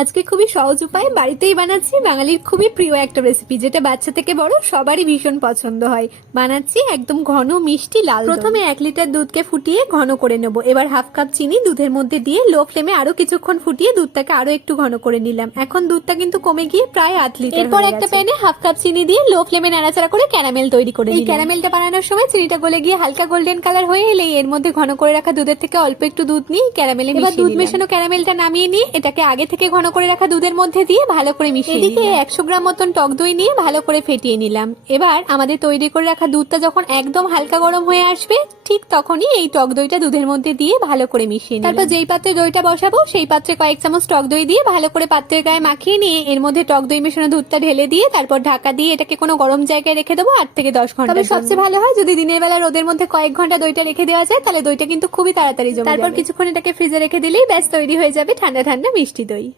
আজকে খুবই সহজ উপায়ে বাড়িতেই বানাচ্ছি বাঙালির খুবই প্রিয় একটা রেসিপি, যেটা বাচ্চা থেকে বড় সবারই ভীষণ পছন্দ হয়। বানাচ্ছি একদম ঘন মিষ্টি লাল দই। প্রথমে 1 লিটার দুধকে ফুটিয়ে ঘন করে নেব। এবার হাফ কাপ চিনি দুধের মধ্যে দিয়ে লো ফ্লেমে আরো কিছুক্ষণ ফুটিয়ে দুধটাকে আরো একটু ঘন করে নিলাম। এখন দুধটা কিন্তু কমে গিয়ে প্রায় 8 লিটার। এরপর একটা প্যানে হাফ কাপ চিনি দিয়ে লো ফ্লেমে নাড়াচাড়া করে ক্যারামেল তৈরি করে নিলাম। এই ক্যারামেলটা বানানোর সময় চিনিটা গলে গিয়ে হালকা গোল্ডেন কালার হয়ে এলেই এর মধ্যে ঘন করে রাখা দুধের থেকে অল্প একটু দুধ নিয়ে ক্যারামেলে মিশিয়ে নিলাম। দুধ মেশানো ক্যারামেলটা নামিয়ে নিয়ে এটাকে আগে থেকে ঘন করে রাখা দুধের মধ্যে দিয়ে ভালো করে মিশিয়ে নিলাম। এদিকে 100 গ্রাম মতন টক দই নিয়ে ভালো করে ফেটিয়ে নিলাম। এবার আমাদের তৈরি করে রাখা দুধটা যখন একদম হালকা গরম হয়ে আসবে, ঠিক তখনই এই টক দইটা দুধের মধ্যে দিয়ে ভালো করে মিশিয়ে নিলাম। তারপর যেই পাত্রে দইটা বসাবো সেই পাত্রে কয়েক চামচ টক দই দিয়ে ভালো করে পাত্রের গায়ে মাখিয়ে নিয়ে এর মধ্যে টক দই মেশানো দুধটা ঢেলে দিয়ে তারপর ঢাকা দিয়ে এটাকে কোনো গরম জায়গায় রেখে দেবো 8 থেকে 10 ঘন্টা। তবে সবচেয়ে ভালো হয় যদি দিনের বেলা রোদের মধ্যে কয়েক ঘন্টা দইটা রেখে দেওয়া যায়, তাহলে দইটা কিন্তু খুবই তাড়াতাড়ি জমে যাবে। তারপর কিছুক্ষণ এটাকে ফ্রিজে রেখে দিলেই ব্যাস তৈরি হয়ে যাবে ঠান্ডা ঠান্ডা মিষ্টি দই।